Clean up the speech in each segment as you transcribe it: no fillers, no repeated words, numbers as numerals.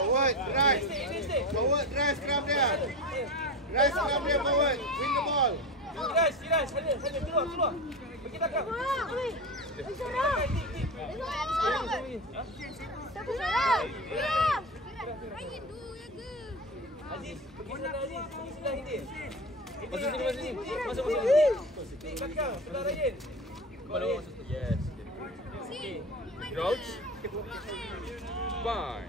Forward, drive. Forward, drive, scrum dia. Drive, scrum dia forward. Win the ball. Siras. Sana. Keluar. Pergi belakang. Aziz, pergi sana Aziz. Pergi sebelah ini. Masuk sini. Masuk. Belakang, sebelah Ryan. Yes. Crouch. Fine.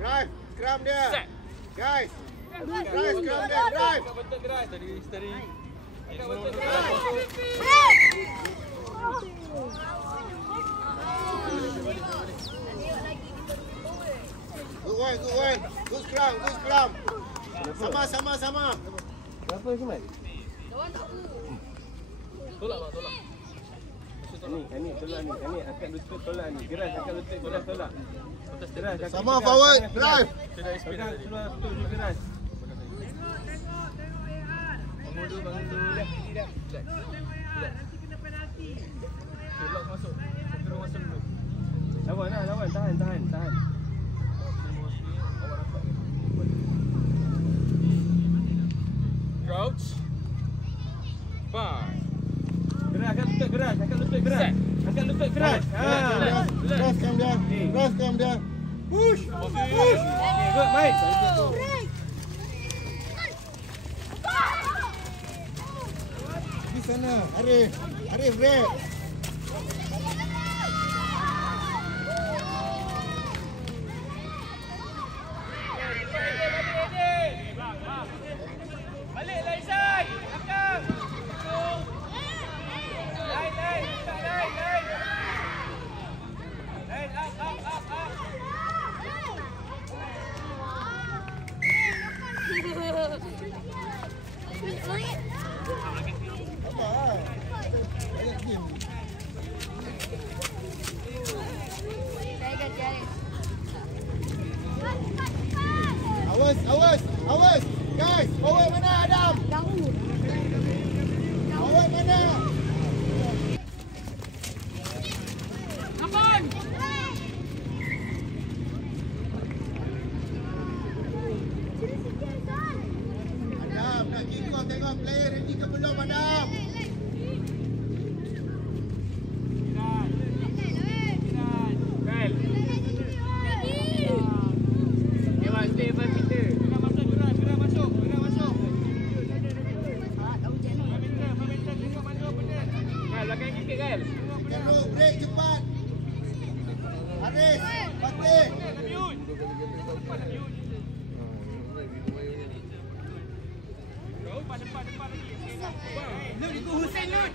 Drive, scrum dia. Set. Guys. Drive, scrum dia. Drive. Steady. Good one. Good scrum. Sama. Berapa Ismail? Tolak. Ini tolak ni. Ini angkat lutut tolak ni. Geras angkat lutut geras tolak. Geras. Sama forward, drive. Sudah SP dah tadi. Keluar lutut geras. Bangun dulu. Tolak masuk. Terus masuk dulu. Lawan. Tahan. Crouch. Fine. Geras angkat lutut geras. Angkat lutut geras. Drive, scrum dia. Push. Good, main. Di sana, Arif, break. Balik Laizan. Belakang. Lain. Lain, up. Awas. Guys, forward mana Adam? Forward mana? Adam, nak kick off, tengok player ready ke belum Adam? Terus break cepat. Haris, Fatih. Lut, ikut Hussein Lut.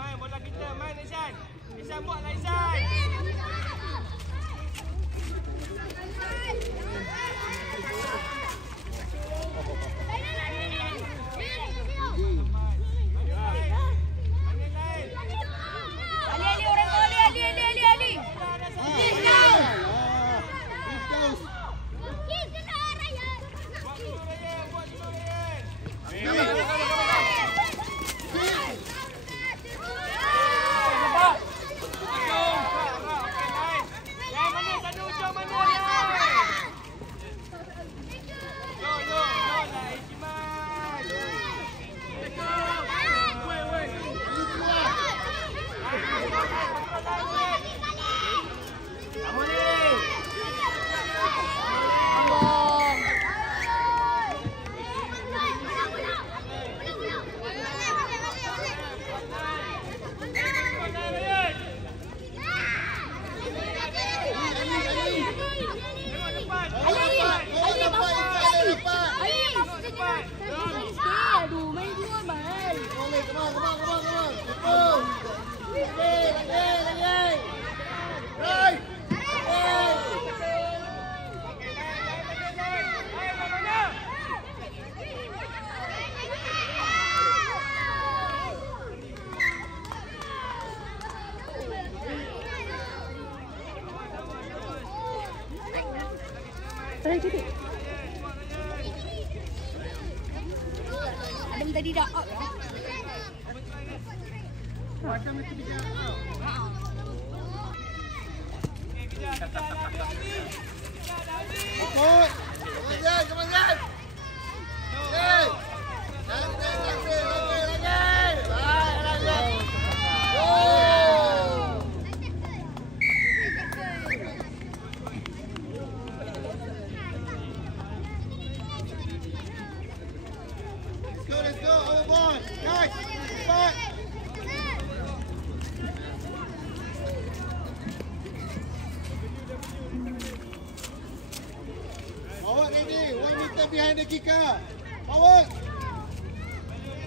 Main bola kita, main Laizan. Laizan buat Laizan. Adam tadi dah out lah. Kemudian. Hey. Lagi. Let's go, our ball. Guys, cepat. Forward ready, 1 meter behind the kicker. Forward.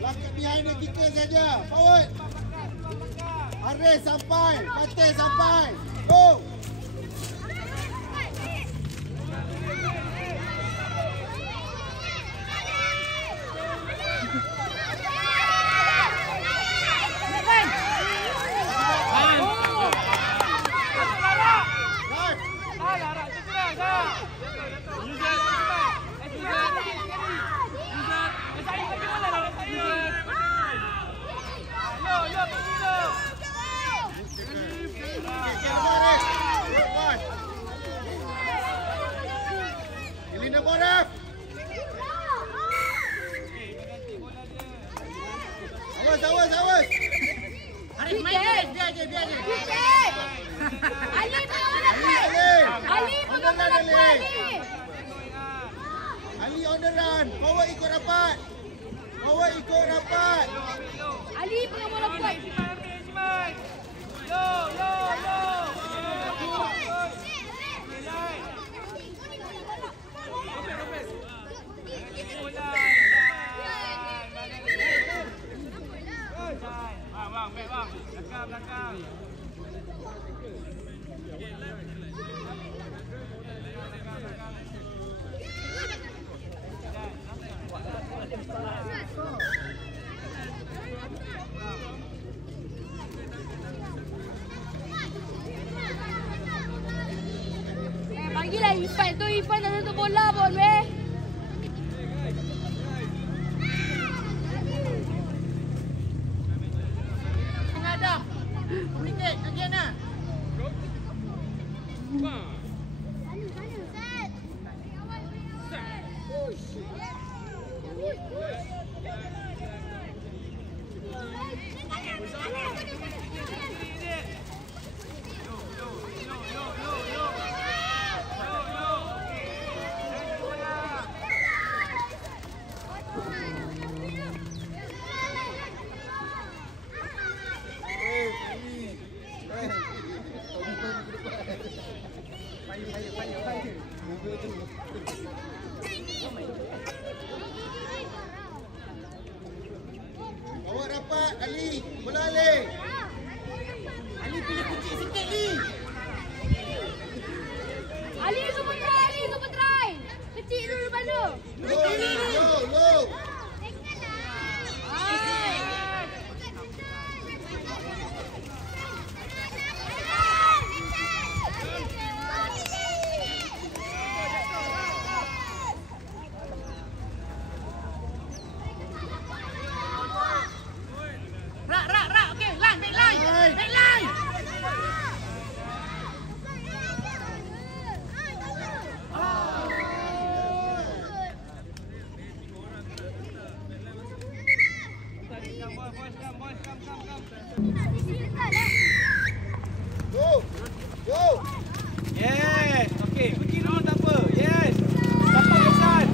Langkah behind the kicker saja. Forward. Haris sampai, Fatih sampai. Go. Elina Boraf. Awas. Haris main. Biar je. Ali pegang bola kuat. Ali pegang bola kuat ni. Ali on the run. Forward ikut rapat. Ali pegang bola kuat. Belakang. Bagilah Ifan tu. Ifan dah tutup bola pun weh. Adam. Communicate again lah. Awak rapat, Ali. Bola Ali. Ali pilih kecil sikit, Ali. Ali super try. Kecil dulu bandu. Low. Rak. Okey, back line. Go. Yes. Okey, pergi dulu tak apa. Yes.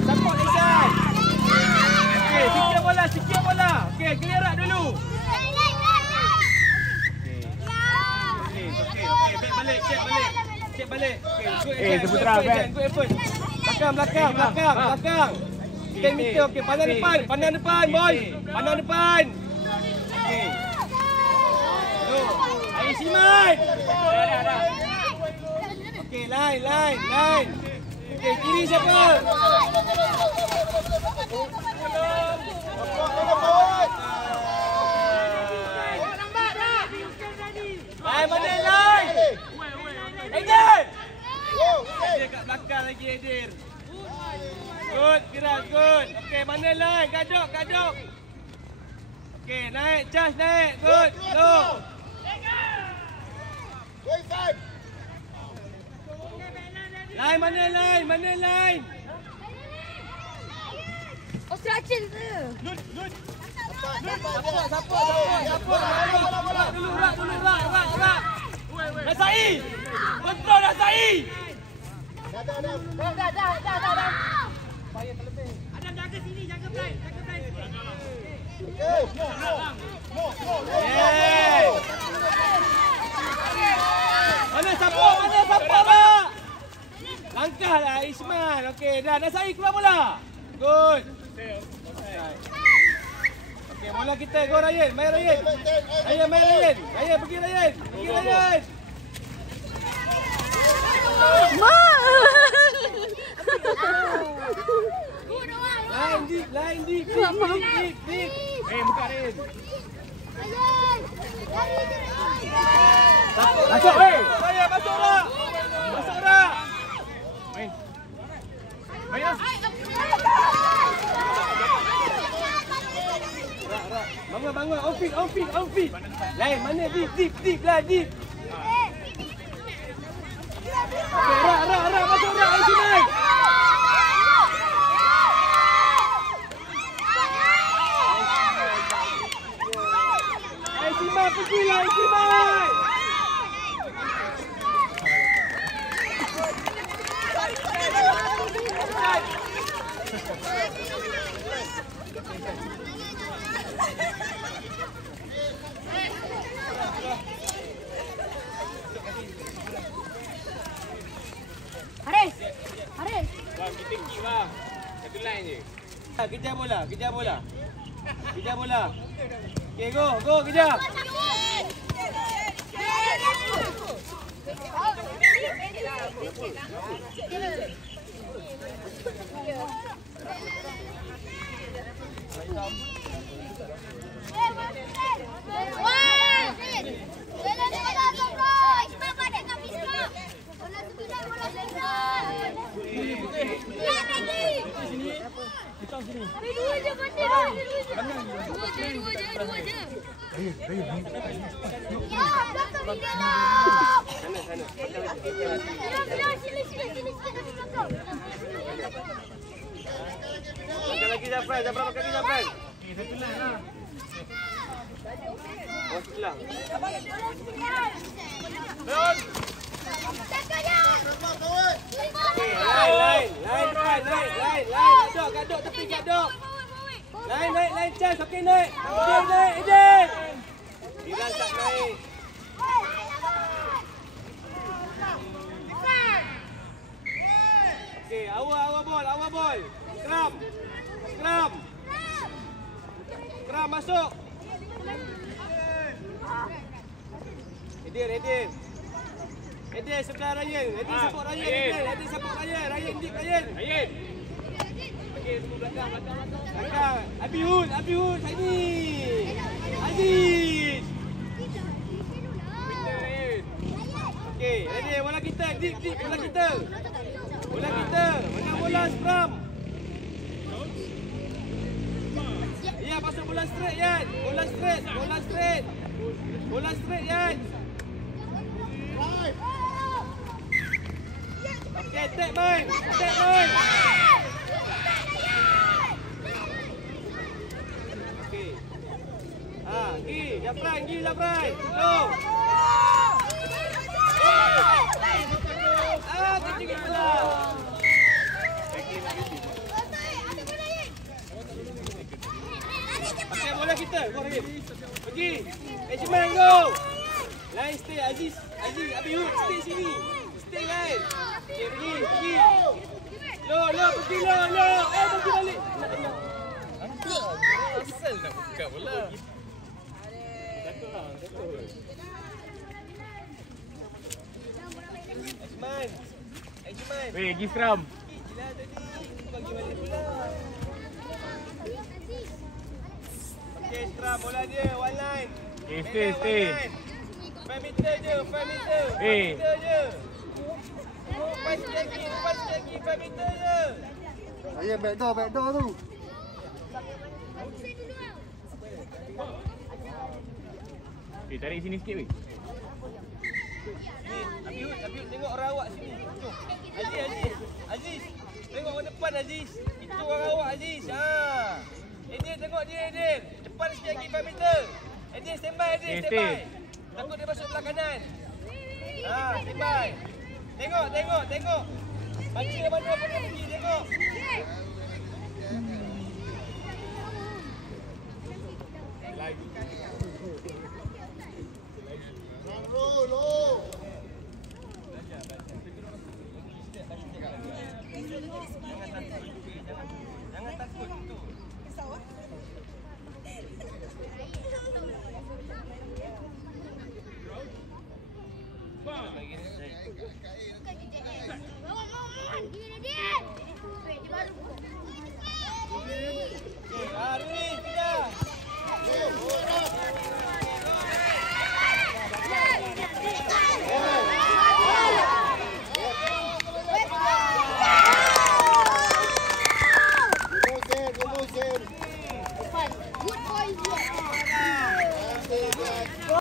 Support Ihsan. Okey, sikit bola. Okey, gelirak dulu. Okey. Back balik, check balik. Okey, good effort. Belakang. 10 meter. Okey, pandang depan, boy. Pandang depan. Okey. Go. Ayo Siman. Dah. Okey, line. Okey, kiri siapa? Mana line? Edir! Dia kat belakang lagi Edir. Kaduk. Okey, naik, charge naik. Good. Go. Wait, five. Line mana line? Oh, structure tu. Support. Dulu, rak. Nasai. Kontrol Nasai. Dah. Adam jaga sini, jaga blind. Okay. No. Yeah. Mana support lah. Langkahlah Isman. Okey, dah Nasai keluar bola. Good. Okey, bola kita. Go Ryan, main Ryan. Ryan, pergi Ryan. Line deep. Buka Ryan. Masuk, Ryan, masuk rak. Main. Bangun. On feet. Lain mana deep lah. Okey, rak, masuk rak. Sini. Siman, pergilah Siman. Haris. Bang, kita keep bang. Satu line je. Kejar bola. Okey, go, kejar. Lagi Zafran pakai Zafran. Satu line lah. Oh, sebelah. Line. Kaduk tepi kaduk. Line chance. Okey, naik. Eden. Dilan tak naik. Okey, awal bol. Scrum masuk. Eden sebelah Ryan. Eden support Ryan. Ryan deep. Okey, semua belakang. Abi Hood sini. Aziz. Okey, ready bola kita. Deep bola kita. Mana bola scrum. Ya, pasuk bola straight Yan. Bola straight Yan. Okey, take main. Okey. Pergi Zafran. Go. Kecil bola. Okey, bola kita. Go Rahim. Pergi. Ejman go. Line stay Aziz, Abi Hood stay sini. Stay line. Okey, pergi. Lo, pergi lo. Pergi balik. Asal nak buka bola. Ejman. Weh, give scrum. Gila tadi. Bagi balik bola. Okey, scrum bola dia one line. Okay, stay. 5 meter je. 5 meter je. Lepas lagi 5 meter je. Saya back door tu. Tarik sini sikit weh. Ni, Abi Hud tengok orang awak sini. Tu. Aziz. Tengok orang depan Aziz. Itu orang awak Aziz. Edil tengok dia Edil. Depan sikit lagi 5 meter. Edil standby Edil Stay, standby. stay. Takut dia masuk belah kanan. Standby. Tengok. Baca mana pun dia pergi tengok.